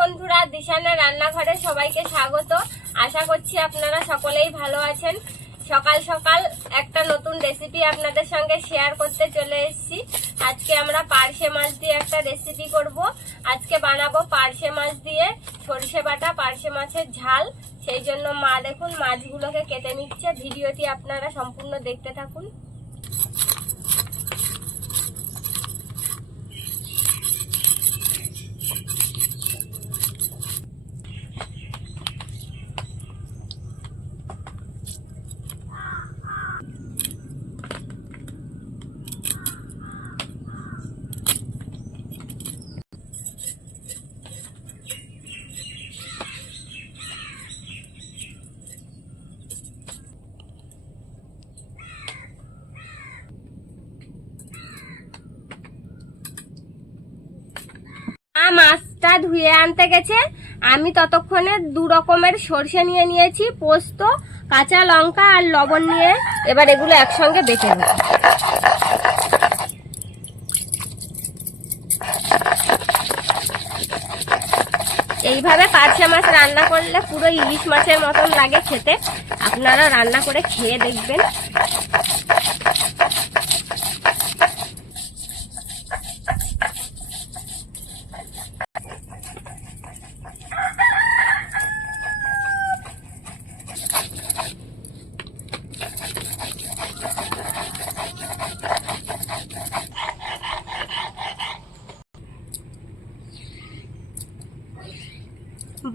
বন্ধুরা, দিশানের রান্নাঘরে সবাইকে স্বাগত। আশা করছি আপনারা সকলেই ভালো আছেন। সকাল সকাল একটা নতুন রেসিপি আপনাদের সঙ্গে শেয়ার করতে চলে এসেছি। আজকে আমরা পার্শে মাছ দিয়ে একটা রেসিপি করব। আজকে বানাবো পার্শে মাছ দিয়ে সরষে বাটা পার্শে মাছের ঝাল। সেই জন্য মা দেখুন মাছগুলোকে কেটে নিচ্ছে। ভিডিওটি আপনারা সম্পূর্ণ দেখতে থাকুন। মাছটা ধুয়ে আনতে গেছে, আমি ততক্ষণে দু রকমের সরষে নিয়ে নিয়েছি, পোস্ত, কাঁচা লঙ্কা আর লবণ নিয়ে এবার এগুলো একসঙ্গে বেটে নেব। এইভাবে পার্শে মাছ রান্না করলে পুরো ইলিশ মাছের মতন লাগে খেতে। আপনারা রান্না করে খেয়ে দেখবেন।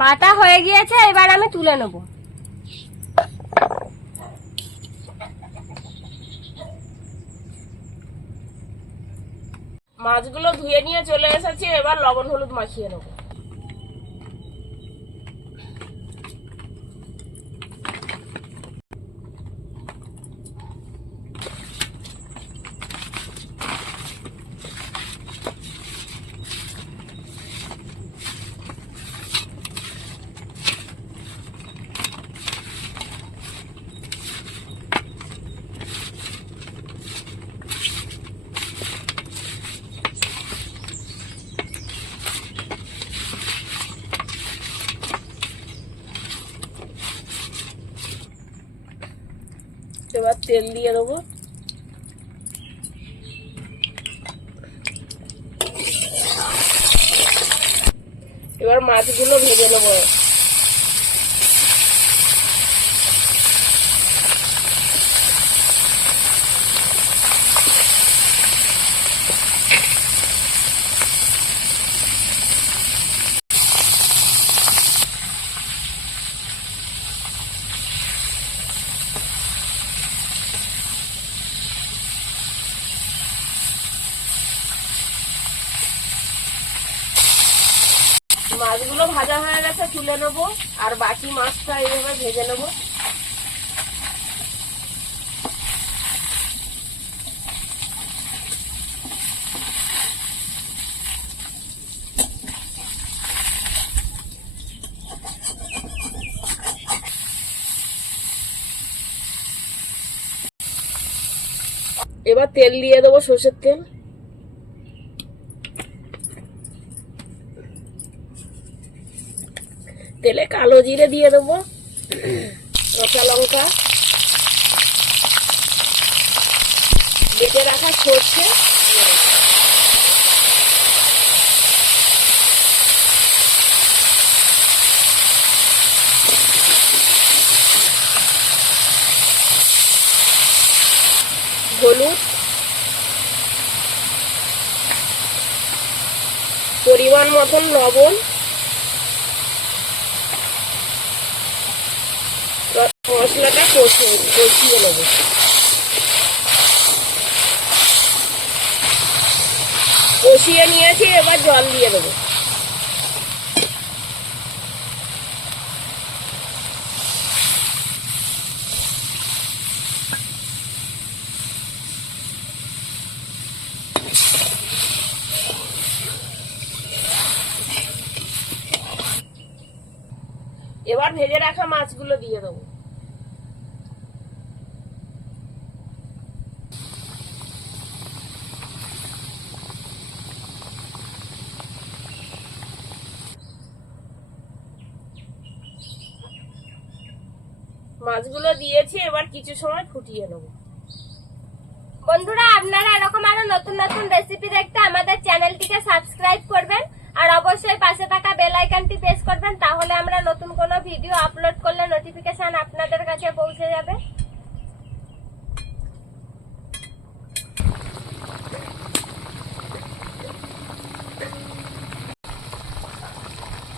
বাটা হয়ে গিয়েছে, এবার আমি তুলে নেব। মাছগুলো ধুয়ে নিয়ে চলে এসেছি, এবার লবণ হলুদ মাখিয়ে নেব। এবার তেল দিয়ে দেবো। এবার মাছগুলো ভেজে নেবো। মাছগুলো ভাজা হয়ে গেছে, তুলে নেবো। আর বাকি মাছটা এইভাবে ভেজে নেবো। এবার তেল দিয়ে দেবো, সরষের তেল। তেলে কালো জিরে দিয়ে দেবো, কাঁচা লঙ্কা, বেটে রাখা সরষে, হলুদ, পরিমাণ মতন লবণ, মশলাটা কষিয়ে নেব। কষিয়ে নিয়েছি, এবার জল দিয়ে দেবো। এবার ভেজে রাখা মাছগুলো দিয়ে দেবো। মাছগুলো দিয়েছি, এবার কিছু সময় ফুটিয়ে নেবো। বন্ধুরা, আপনারা এরকম আরো নতুন নতুন রেসিপি দেখতে আমাদের চ্যানেলটিকে সাবস্ক্রাইব করবেন আর অবশ্যই পাশে থাকা বেল আইকনটি প্রেস করবেন, তাহলে আমরা নতুন কোনো ভিডিও আপলোড করলে নোটিফিকেশন আপনাদের কাছে পৌঁছে যাবে।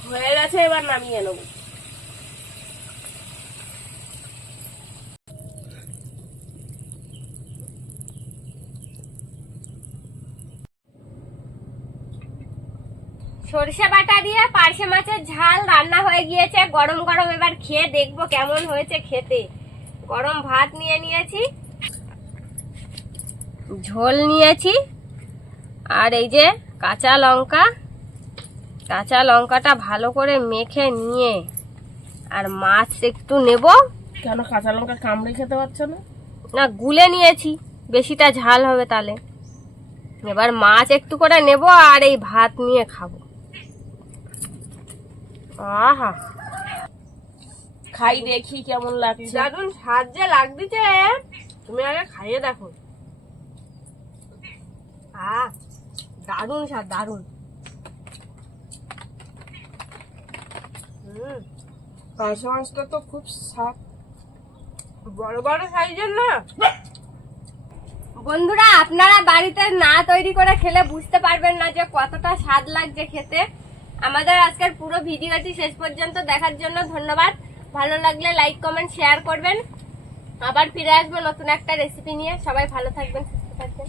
হয়ে গেছে, এবার নামিয়ে নেবো। সরষে বাটা দিয়ে পার্শে মাছের ঝাল রান্না হয়ে গিয়েছে। গরম গরম এবার খেয়ে দেখবো কেমন হয়েছে খেতে। গরম ভাত নিয়ে নিয়েছি, ঝোল নিয়েছি, আর এই যে কাঁচা লঙ্কা, কাঁচা লঙ্কাটা ভালো করে মেখে নিয়ে আর মাছ একটু নেব। কেন কাঁচা লঙ্কা কামড়ে খেতে পারছো না? না, গুলে নিয়েছি, বেশিটা ঝাল হবে তাহলে। এবার মাছ একটু করে নেব আর এই ভাত নিয়ে খাবো। আহা, খাই দেখি কেমন লাগছে। দারুণ স্বাদ যে লাগছে, তুমি আগে খাইয়ে দেখো। দারুণ স্বাদ, দারুণ। পার্শে মাছটা তো খুব স্বাদ, বড় বড় সাইজের না। বন্ধুরা, আপনারা বাড়িতে না তৈরি করে খেলে বুঝতে পারবেন না যে কতটা স্বাদ লাগছে খেতে। আমাদের আজকের পুরো ভিডিওটি শেষ পর্যন্ত দেখার জন্য ধন্যবাদ। ভালো লাগলে লাইক কমেন্ট শেয়ার করবেন। আবার ফিরে আসবো নতুন একটা রেসিপি নিয়ে। সবাই ভালো থাকবেন, সুস্থ থাকবেন।